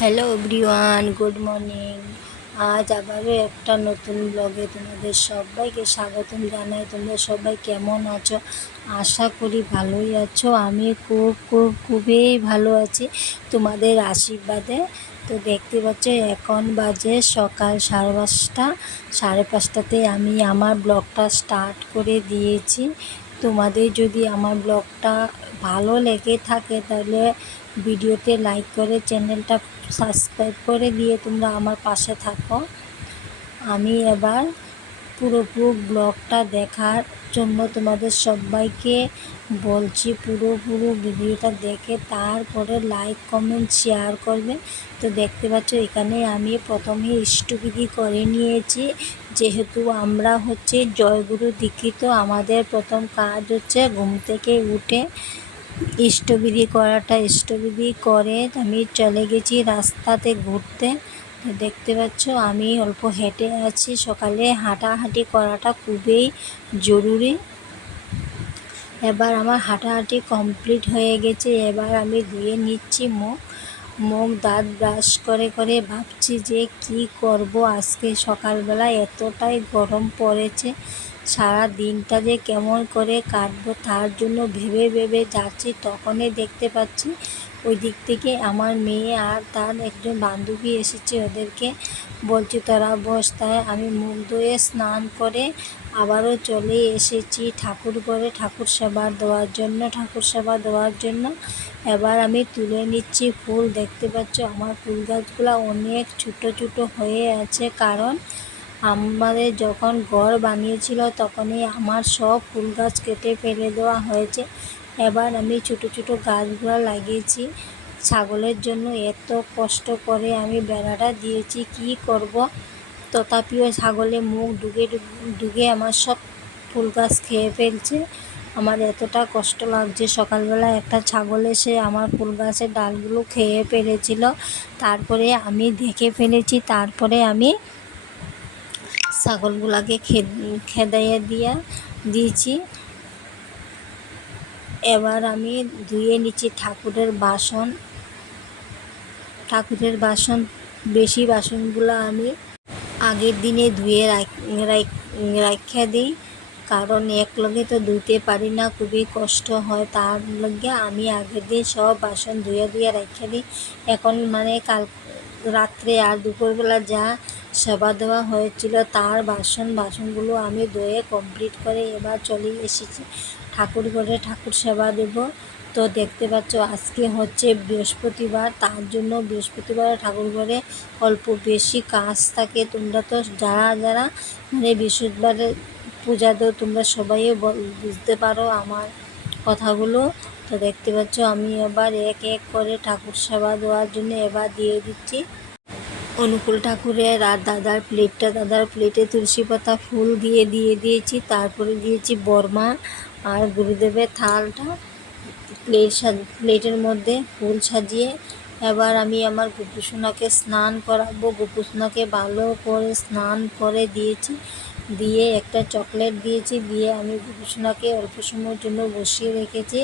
Hello everyone, good morning. আজ আবারও একটা নতুন ব্লগে তোমাদের সবাইকে স্বাগতম জানাই। তোমরা সবাই কেমন আছো? আশা করি ভালোই আছো। আমি খুবই ভালো আছি তোমাদের আশীর্বাদে। তো দেখতে পাচ্ছ এখন বাজে সকাল 5:30। 5:30তে আমি আমার ব্লগটা স্টার্ট করে দিয়েছি। তোমাদের যদি আমার ব্লগটা ভালো লেগে থাকে তাহলে ভিডিওতে লাইক করে চ্যানেলটা সাবস্ক্রাইব করে দিয়ে তোমরা আমার পাশে থাকো। আমি এবার পুরো ব্লগটা দেখার জন্য তোমাদের সবাইকে বলছি, পুরো ভিডিওটা দেখে তারপরে লাইক কমেন্ট শেয়ার করবে। তো দেখতে পাচ্ছ এখানে আমি প্রথমে ইষ্টবিধি করে নিয়েছি। যেহেতু আমরা হচ্ছে জয়গুরু দীক্ষিত, আমাদের প্রথম কাজ হচ্ছে ঘুম থেকে উঠে ইষ্টবিধি করে আমি চলে গেছি রাস্তাতে ঘুরতে। তো দেখতে পাচ্ছ আমি অল্প হেঁটে আছি। সকালে হাঁটাহাঁটি করাটা খুবই জরুরি। এবার আমার হাঁটাহাঁটি কমপ্লিট হয়ে গেছে। এবার আমি ধুয়ে নিচ্ছি মুখ দাঁত ব্রাশ করে ভাবছি যে কি করব আজকে সকালবেলা। এতটাই গরম পড়েছে, সারা দিনটা যে কেমন করে কাটবো তার জন্য ভেবে যাচ্ছি। তখনই দেখতে পাচ্ছি ওই দিক থেকে আমার মেয়ে আর তার একজন বান্ধবী এসেছে। ওদেরকে বলছি তোরা বস। তাই আমি মুখ ধুয়ে স্নান করে আবারও চলে এসেছি ঠাকুর ঘরে ঠাকুর সেবা দেওয়ার জন্য। এবার আমি তুলে নিচ্ছি ফুল। দেখতে পাচ্ছ আমার ফুল গাছগুলো অনেক ছোটো হয়ে আছে, কারণ আমাদের যখন ঘর বানিয়েছিল তখনই আমার সব ফুল গাছ কেটে ফেলে দেওয়া হয়েছে। এবার আমি ছোটো গাছগুলো লাগিয়েছি ছাগলের জন্য। এত কষ্ট করে আমি বেড়াটা দিয়েছি, কি করব। তথাপিও ছাগলে মুখ ঢুকে আমার সব ফুল গাছ খেয়ে ফেলছে। আমার এতটা কষ্ট লাগছে। সকালবেলা একটা ছাগল এসে আমার ফুল গাছের ডালগুলো খেয়ে ফেলেছিল। তারপরে আমি দেখে ফেলেছি, তারপরে আমি ছাগলগুলাকে খেদাইয়ে দিয়েছি। এবার আমি ধুয়ে নিচ্ছি ঠাকুরের বাসন। বেশি বাসনগুলো আমি আগের দিনে ধুয়ে রাখিয়া দিই, কারণ একলগে তো ধুতে পারি না, খুবই কষ্ট হয়। তার লগে আমি আগের দিন সব বাসন ধুয়ে রাখিয়া দিই। এখন কাল রাত্রে আর দুপুরবেলা যা সেবা দেওয়া হয়েছিল তার বাসনগুলো আমি ধুয়ে কমপ্লিট করে এবার চলে এসেছি ঠাকুর ঘরে ঠাকুর সেবা দেব। তো দেখতে পাচ্ছ আজকে হচ্ছে বৃহস্পতিবার, তার জন্য বৃহস্পতিবার ঠাকুর ঘরে অল্প বেশি কাজ থাকে। তোমরা তো যারা বৃহস্পতিবারে পূজা দাও তোমরা সবাই বুঝতে পারো আমার কথাগুলো। তো দেখতে পাচ্ছ আমি এবার এক করে ঠাকুর সেবা দেওয়ার জন্য এবার দিয়ে দিচ্ছি অনুকূল ঠাকুরের আর দাদার প্লেটে তুলসী পাতা ফুল দিয়ে দিয়েছি। তারপরে দিয়েছি বর্মা আর গুরুদেবের থালটা প্লেটের মধ্যে ফুল সাজিয়ে। এবার আমি আমার গোপুসোনাকে স্নান করাবো। গোপুসোনাকে ভালো করে স্নান করে দিয়েছি, দিয়ে একটা চকলেট দিয়েছি, দিয়ে আমি গোপুসোনাকে অল্প সময়ের জন্য বসিয়ে রেখেছি।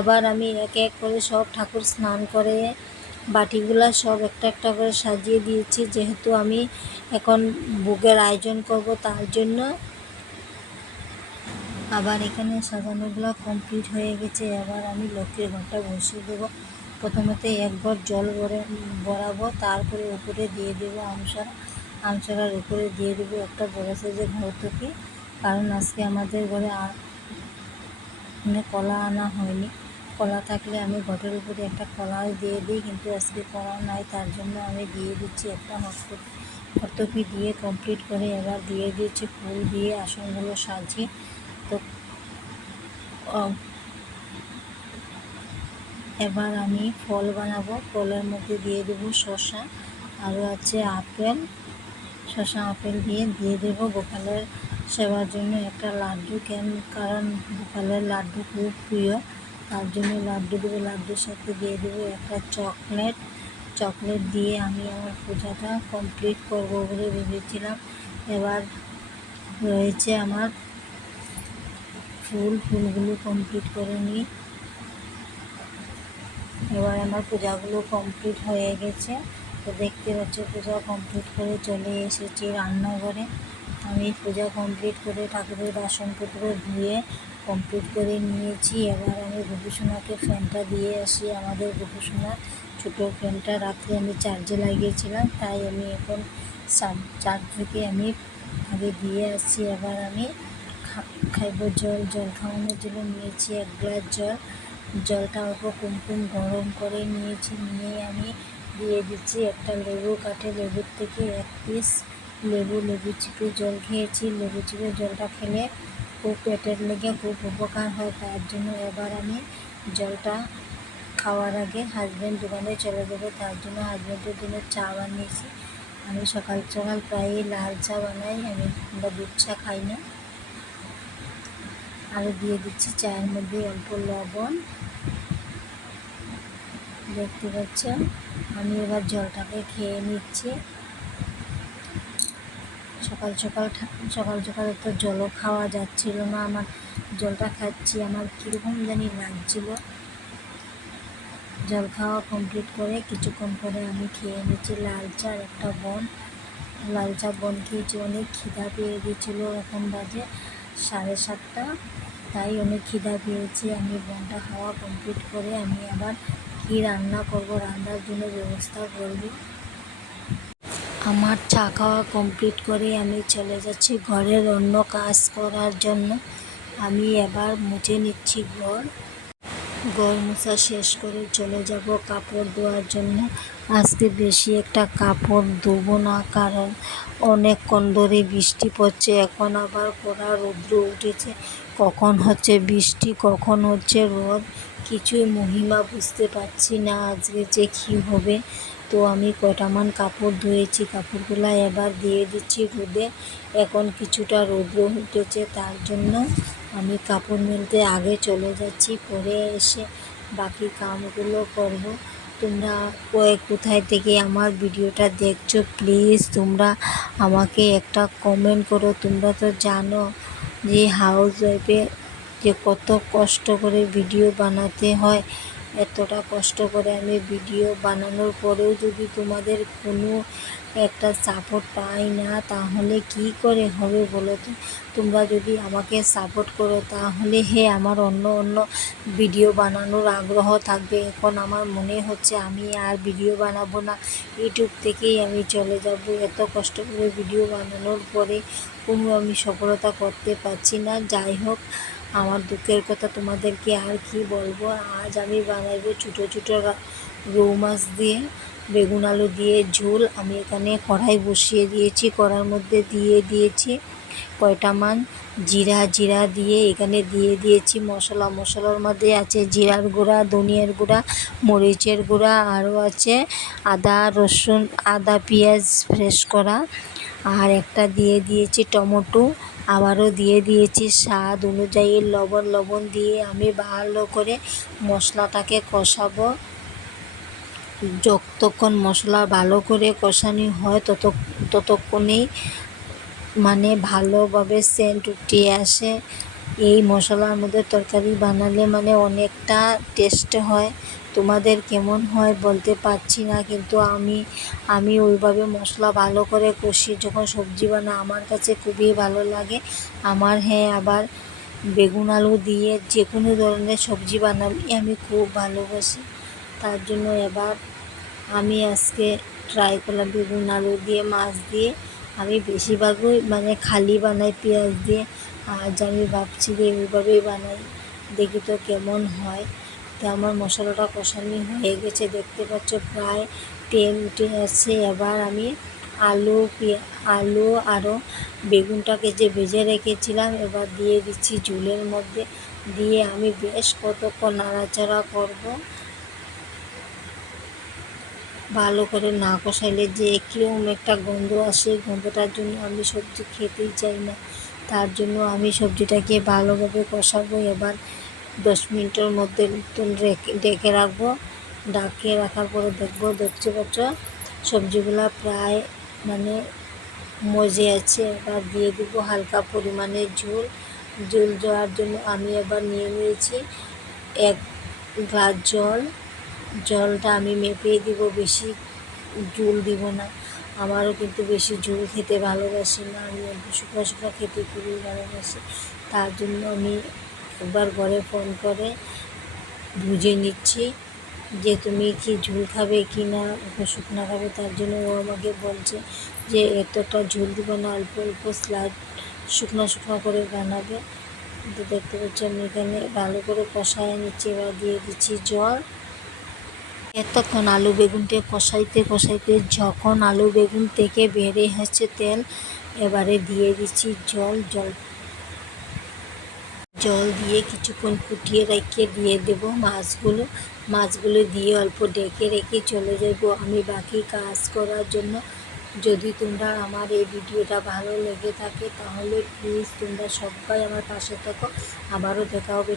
এবার আমি এক করে সব ঠাকুর স্নান করে বাটিগুলা সব একটা করে সাজিয়ে দিয়েছি, যেহেতু আমি এখন ভোগের আয়োজন করব তার জন্য। আবার এখানে সাজানোগুলো কমপ্লিট হয়ে গেছে। এবার আমি লক্ষ্মীর ঘরটা বসিয়ে দেবো। প্রথমতে এক ঘর জল ভরাবো, তারপরে উপরে দিয়ে দেবো আমসারার উপরে দিয়ে দেবো একটা বড় সাইজের ভর্তুকি, কারণ আজকে আমাদের ঘরে কলা আনা হয়নি। কলা থাকলে আমি ঘটের উপরে একটা কলা দিয়ে দিই, কিন্তু আজকে কলা নাই, তার জন্য আমি দিয়ে দিচ্ছি একটা ভর্তুকি দিয়ে কমপ্লিট করে। এবার দিয়ে দিচ্ছি ফুল দিয়ে আসনগুলো সাজিয়ে। তো এবার আমি ফল বানাবো। ফলের মধ্যে দিয়ে দেবো শসা, আরও আছে আপেল দিয়ে দেবো গোপালের সেবার জন্য একটা লাড্ডু, কারণ গোপালের লাড্ডু খুব প্রিয়, তার জন্য লাড্ডু দেবো। লাড্ডুর সাথে দিয়ে দেবো একটা চকলেট দিয়ে আমি আমার পূজাটা কমপ্লিট করবো বলে ভেবেছিলাম। এবার রয়েছে আমার ফুলগুলো কমপ্লিট করে নিই। এবার আমার পূজাগুলো কমপ্লিট হয়ে গেছে। তো দেখতে পাচ্ছ পূজা কমপ্লিট করে চলে এসেছি রান্নাঘরে। আমি পূজা কমপ্লিট করে ঠাকুরের বাসনপত্র ধুয়ে কমপ্লিট করে নিয়েছি। এবার আমি গোপুসোনাকে ফ্যানটা দিয়ে আসি। আমাদের গোপুসোনার ছোটো ফ্যানটা রাত্রে আমি চার্জে লাগিয়েছিলাম, তাই আমি এখন চার্জ থেকে আমি আগে দিয়ে আসছি। এবার আমি খাইব জল খাওয়ানোর জন্য নিয়েছি 1 গ্লাস জল। জলটা অল্প কুমকুম গরম করে নিয়েছি, নিয়ে আমি দিয়ে দিচ্ছি একটা লেবু কাটে, লেবুর থেকে 1 পিস লেবু চিপে জল খেয়েছি। লেবু চিপে জলটা খেলে খুব পেটের লেগে খুব উপকার হয়, তার জন্য এবার আমি জলটা খাওয়ার আগে হাজব্যান্ড দোকানে চলে যাবে, তার জন্য হাজব্যান্ডের জন্য চা বানিয়েছি। আমি সকাল সকাল প্রায়ই লাল চা বানাই, আমরা দুধ চা খাই না। আর দিয়ে দিচ্ছি চায়ের মধ্যে অল্প লবণ। দেখতে পাচ্ছ আমি এবার জলটাকে খেয়ে নিচ্ছি। সকাল সকাল তো জলও খাওয়া যাচ্ছিল না, আমার জলটা খাচ্ছি আমার কীরকম জানি লাগছিল। জল খাওয়া কমপ্লিট করে কিছুক্ষণ পরে আমি খেয়ে নিচ্ছি লাল চা আর একটা বন। লাল চা বন খেয়েছি, অনেক খিদা পেয়ে গেছিলো। এখন বাজে 7:30, তাই অনেক খিদা পেয়েছে। আমি বনটা খাওয়া কমপ্লিট করে আমি আবার কি রান্না করব, রান্নার জন্য ব্যবস্থা করব। আমার চা খাওয়া কমপ্লিট করে আমি চলে যাচ্ছি ঘরের অন্য কাজ করার জন্য। আমি এবার মুছে নিচ্ছি ঘর মোছা শেষ করে চলে যাব কাপড় ধোয়ার জন্য। আজকে বেশি একটা কাপড় ধোবো না, কারণ অনেকক্ষণ ধরে বৃষ্টি পড়ছে। এখন আবার কড়া রৌদ্র উঠেছে, কখন হচ্ছে বৃষ্টি কখন হচ্ছে রোদ, কিছুই মহিমা বুঝতে পারছি না আজকে যে কী হবে। তো আমি কটামান কাপড় ধুয়েছি, কাপড়গুলো এবার দিয়ে দিচ্ছি রোদে। এখন কিছুটা রৌদ্র উঠেছে, তার জন্য আমি কাপড় মেলতে আগে চলে যাচ্ছি, পরে এসে বাকি কামগুলো করব। তোমরা কোথায় থেকে আমার ভিডিওটা দেখছো, প্লিজ তোমরা আমাকে একটা কমেন্ট করো। তোমরা তো জানো যে হাউস ওয়াইফে যে কত কষ্ট করে ভিডিও বানাতে হয়। এতটা কষ্ট করে আমি ভিডিও বানানোর পরেও যদি তোমাদের কোনো একটা সাপোর্ট পাই না, তাহলে কি করে হবে বলো তো। তোমরা যদি আমাকে সাপোর্ট করো তাহলে আমার অন্য ভিডিও বানানোর আগ্রহ থাকবে। এখন আমার মনে হচ্ছে আমি আর ভিডিও বানাবো না, ইউটিউব থেকেই আমি চলে যাব। এত কষ্ট করে ভিডিও বানানোর পরে কোনো আমি সফলতা করতে পারছি না। যাই হোক, আমার দুঃখের কথা তোমাদেরকে আর কি বলবো। আজ আমি বানাবো ছোটো রৌ মাছ দিয়ে বেগুন আলু দিয়ে ঝোল। আমি এখানে কড়াই বসিয়ে দিয়েছি, কড়ার মধ্যে দিয়ে দিয়েছি কয়টামান জিরা দিয়ে এখানে দিয়ে দিয়েছি মশলার মধ্যে আছে জিরার গুঁড়া, ধনিয়ার গুঁড়া, মরিচের গুঁড়া, আরও আছে আদা রসুন, আদা পেঁয়াজ ফ্রেশ করা, আর একটা দিয়ে দিয়েছি টমেটো, আবারও দিয়ে দিয়েছি স্বাদ অনুযায়ী লবণ দিয়ে আমি ভালো করে মশলাটাকে কষাবো। যতক্ষণ মশলা ভালো করে কষানো হয় ততক্ষণেই মানে ভালোভাবে সেন্ট উঠে আসে। এই মশলার মধ্যে তরকারি বানালে মানে অনেকটা টেস্ট হয়। তোমাদের কেমন হয় বলতে পারছি না, কিন্তু আমি ওইভাবে মশলা ভালো করে কষি যখন সবজি বানাই, আমার কাছে খুবই ভালো লাগে। আমার আবার বেগুন আলু দিয়ে যে কোনো ধরনের সবজি বানালে আমি খুব ভালোবাসি। তার জন্য এবার আমি আজকে ট্রাই করলাম বেগুন আলু দিয়ে মাছ দিয়ে। আমি বেশিরভাগই মানে খালি বানাই পেঁয়াজ দিয়ে, আজ আমি ভাবছি যে এইভাবেই বানাই, দেখি তো কেমন হয়। তো আমার মশলাটা কষানো হয়ে গেছে, দেখতে পাচ্ছ প্রায় তেল উঠে আসছে। এবার আমি আলু আরও বেগুনটাকে যে ভেজে রেখেছিলাম এবার দিয়ে দিচ্ছি ঝোলের মধ্যে, দিয়ে আমি বেশ কতক্ষণ নাড়াচাড়া করব। ভালো করে না কষাইলে যে কীরকম একটা গন্ধ আসে, গন্ধটার জন্য আমি সবজি খেতেই চাই না। তার জন্য আমি সবজিটাকে ভালোভাবে কষাবো। এবার 10 মিনিটের মধ্যে ডেকে রাখবো। ঢাকিয়ে রাখার পরে দেখতে পাচ্ছ সবজিগুলো প্রায় মানে মজে আছে। এবার দিয়ে দেবো হালকা পরিমাণে ঝোল দেওয়ার জন্য আমি এবার নিয়ে নিয়েছি 1 গ্লাস জলটা আমি মেপে দিব, বেশি ঝোল দিব না। আমারও কিন্তু বেশি ঝোল খেতে ভালোবাসি না, আমি একটু শুকনো শুকনো খেতে খুবই ভালোবাসি। তার জন্য আমি একবার ঘরে ফোন করে বুঝে নিচ্ছি যে তুমি কি ঝোল খাবে কি না শুকনো খাবে। তার জন্য ও আমাকে বলছে যে এতটা ঝোল দিব না, অল্প অল্প স্লাইড শুকনো শুকনো করে বানাবে। তো দেখতে পাচ্ছি আমি এখানে ভালো করে কষায় নিচ্ছি। এবার দিয়ে দিচ্ছি জল। এতক্ষণ আলু বেগুনটা কষাইতে কষাইতে যখন আলু বেগুন থেকে বেরিয়ে আসছে তেল, এবারে দিয়ে দিচ্ছি জল। জল দিয়ে কিছুক্ষণ ফুটিয়ে রেখে দিয়ে দেব মাছগুলো দিয়ে অল্প ডেকে রেখে চলে যাব আমি বাকি কাজ করার জন্য। যদি তোমরা আমার এই ভিডিওটা ভালো লেগে থাকে তাহলে প্লিজ তোমরা সবাই আমার পাশে থাকো। আবারও দেখা হবে।